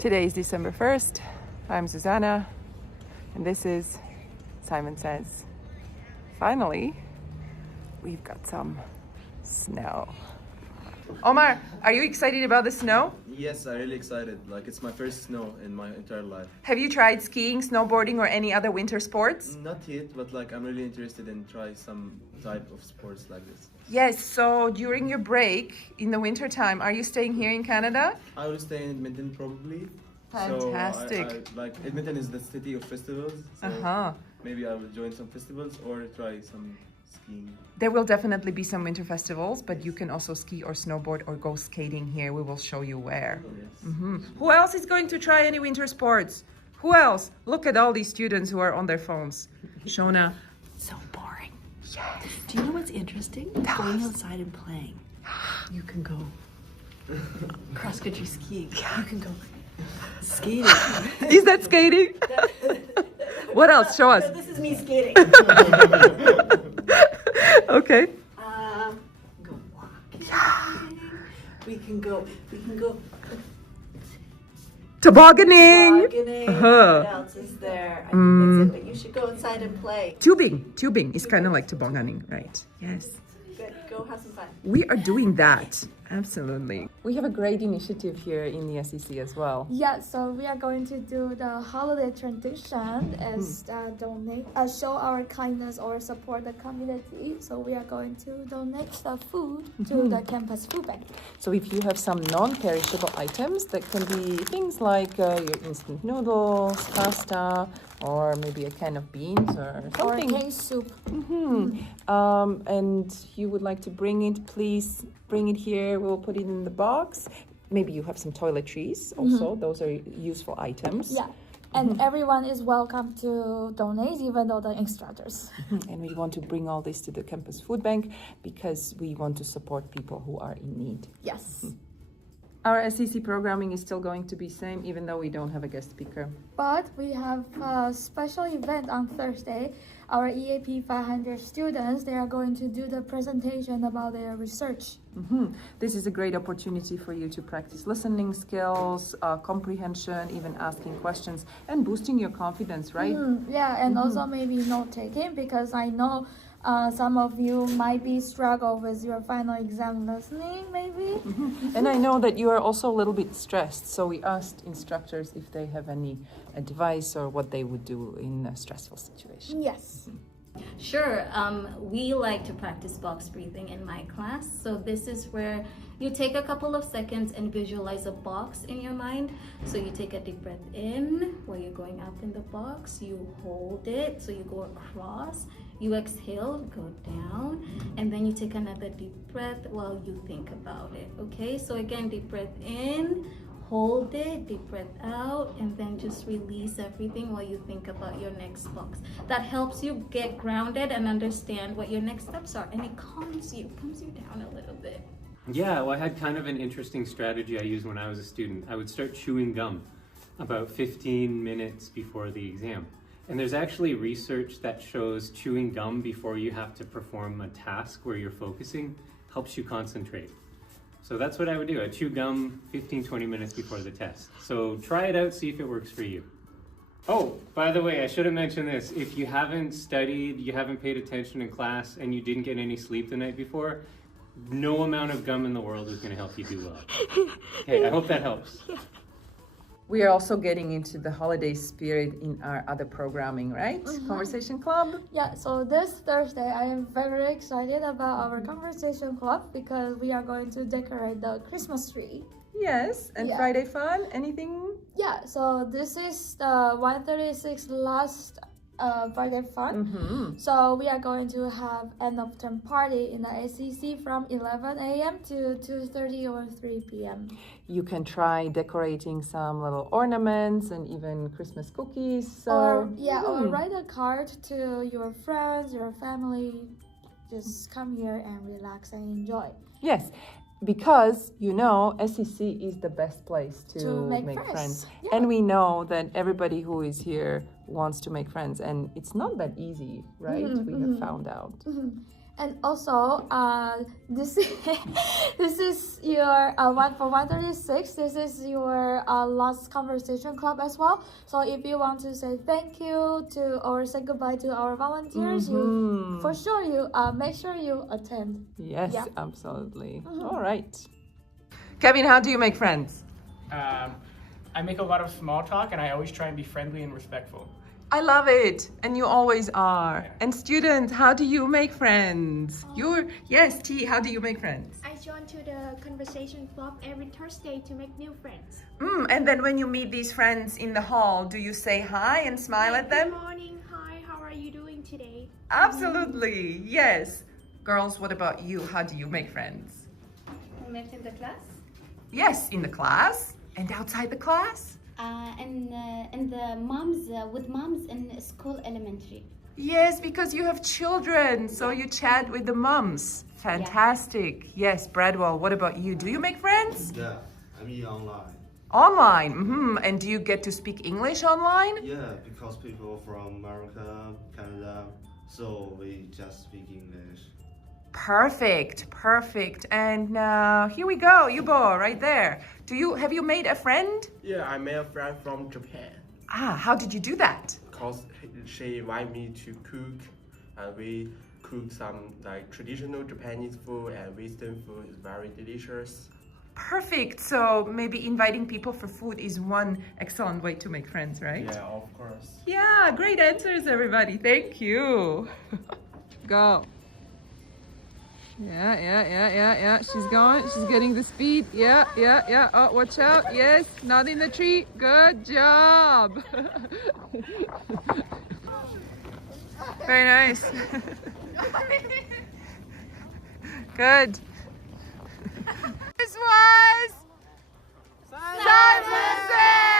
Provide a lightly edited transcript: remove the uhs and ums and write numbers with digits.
Today is December 1st. I'm Susanna, and this is Simon Says. Finally, we've got some snow. Omar, are you excited about the snow? Yes, I'm really excited. Like, it's my first snow in my entire life. Have you tried skiing, snowboarding, or any other winter sports? Not yet, but like I'm really interested in try some type of sports like this. Yes, so during your break in the winter time, are you staying here in Canada? I will stay in Edmonton probably. Fantastic. So like Edmonton is the city of festivals. So maybe I will join some festivals or try some skiing. There will definitely be some winter festivals, but you can also ski or snowboard or go skating here. We will show you where. Yes. Who else is going to try any winter sports? Who else? Look at all these students who are on their phones. Shona. So boring. Yes. Do you know what's interesting? Going outside and playing. You can go cross-country skiing. You can go skating. Is that skating? What else? Show us. This is me skating. Okay. Go walking. We can go Tobogganing. tobogganing. Uh-huh. What else is there? I think that's it, but you should go inside and play. Tubing. Tubing is kind of like tobogganing, right? Yes. Good. Go have some fun. We are doing that. Absolutely. We have a great initiative here in the SEC as well. Yeah, so we are going to do the holiday tradition as donate, show our kindness or support the community. So we are going to donate the food to the campus food bank. So if you have some non-perishable items, that can be things like your instant noodles, pasta, or maybe a can of beans or Or something. cake soup. And you would like to bring it, please bring it here. We'll put it in the box. Maybe you have some toiletries also. Those are useful items. Yeah. And everyone is welcome to donate, even though the instructors. And we want to bring all this to the campus food bank because we want to support people who are in need. Yes. Our SEC programming is still going to be same, even though we don't have a guest speaker. But we have a special event on Thursday. Our EAP 500 students, they are going to do the presentation about their research. This is a great opportunity for you to practice listening skills, comprehension, even asking questions, and boosting your confidence, right? Yeah, and also maybe note taking, because I know some of you might be struggle with your final exam listening, maybe. And I know that you are also a little bit stressed, so we asked instructors if they have any advice or what they would do in a stressful situation. Yes. Sure. We like to practice box breathing in my class. So this is where you take a couple of seconds and visualize a box in your mind. So you take a deep breath in where you're going up in the box. You hold it. So you go across. You exhale, go down. And then you take another deep breath while you think about it. Okay? So again, deep breath in. Hold it, deep breath out, and then just release everything while you think about your next box. That helps you get grounded and understand what your next steps are, and it calms you down a little bit. Yeah, well, I had kind of an interesting strategy I used when I was a student. I would start chewing gum about 15 minutes before the exam. And there's actually research that shows chewing gum before you have to perform a task where you're focusing helps you concentrate. So that's what I would do. I chew gum 15-20 minutes before the test. So try it out, see if it works for you. Oh, by the way, I should have mentioned this. If you haven't studied, you haven't paid attention in class, and you didn't get any sleep the night before, no amount of gum in the world is going to help you do well. Okay, I hope that helps. We are also getting into the holiday spirit in our other programming, right? Conversation Club. Yeah, so this Thursday, I am very excited about our conversation club because we are going to decorate the Christmas tree. Yes, and Yeah. Friday fun, anything? Yeah, so this is the 136 last Friday fun. So we are going to have end of term party in the ACC from 11 a.m. to 2:30 or 3 p.m. You can try decorating some little ornaments and even Christmas cookies. So, Or write a card to your friends, your family. Just come here and relax and enjoy. yes, because you know SEC is the best place to make make friends. Yeah. And we know that everybody who is here wants to make friends, and it's not that easy, right? We have found out. And also, this this is your one for 136. This is your last conversation club as well. So if you want to say thank you to or say goodbye to our volunteers, you for sure you make sure you attend. Yes, Yeah. absolutely. All right. Kevin, how do you make friends? I make a lot of small talk and I always try and be friendly and respectful. I love it, and you always are. And students, how do you make friends? Yes, T, how do you make friends? I join to the conversation club every Thursday to make new friends. And then when you meet these friends in the hall, do you say hi and smile at them? Good morning, hi, how are you doing today? Absolutely, yes. Girls, what about you? How do you make friends? I met in the class. Yes, in the class and outside the class. And the moms with moms in school elementary. Yes, because you have children, so you chat with the mums. Fantastic. Yes, Bradwell, what about you? Do you make friends? Yeah, I mean online. Online, And do you get to speak English online? Yeah, because people from America, Canada, so we just speak English. Perfect. And here we go, Yubo, right there. Have you made a friend? Yeah, I made a friend from Japan. How did you do that? Because she invited me to cook, and we cook some like traditional Japanese food and Western food. Is very delicious. Perfect. So maybe inviting people for food is one excellent way to make friends, right? Yeah, of course. Yeah, great answers, everybody. Thank you. Go. Yeah. She's going. She's getting the speed. Yeah. Oh, watch out. Yes, not in the tree. Good job. Very nice. Good. This was Simon Says.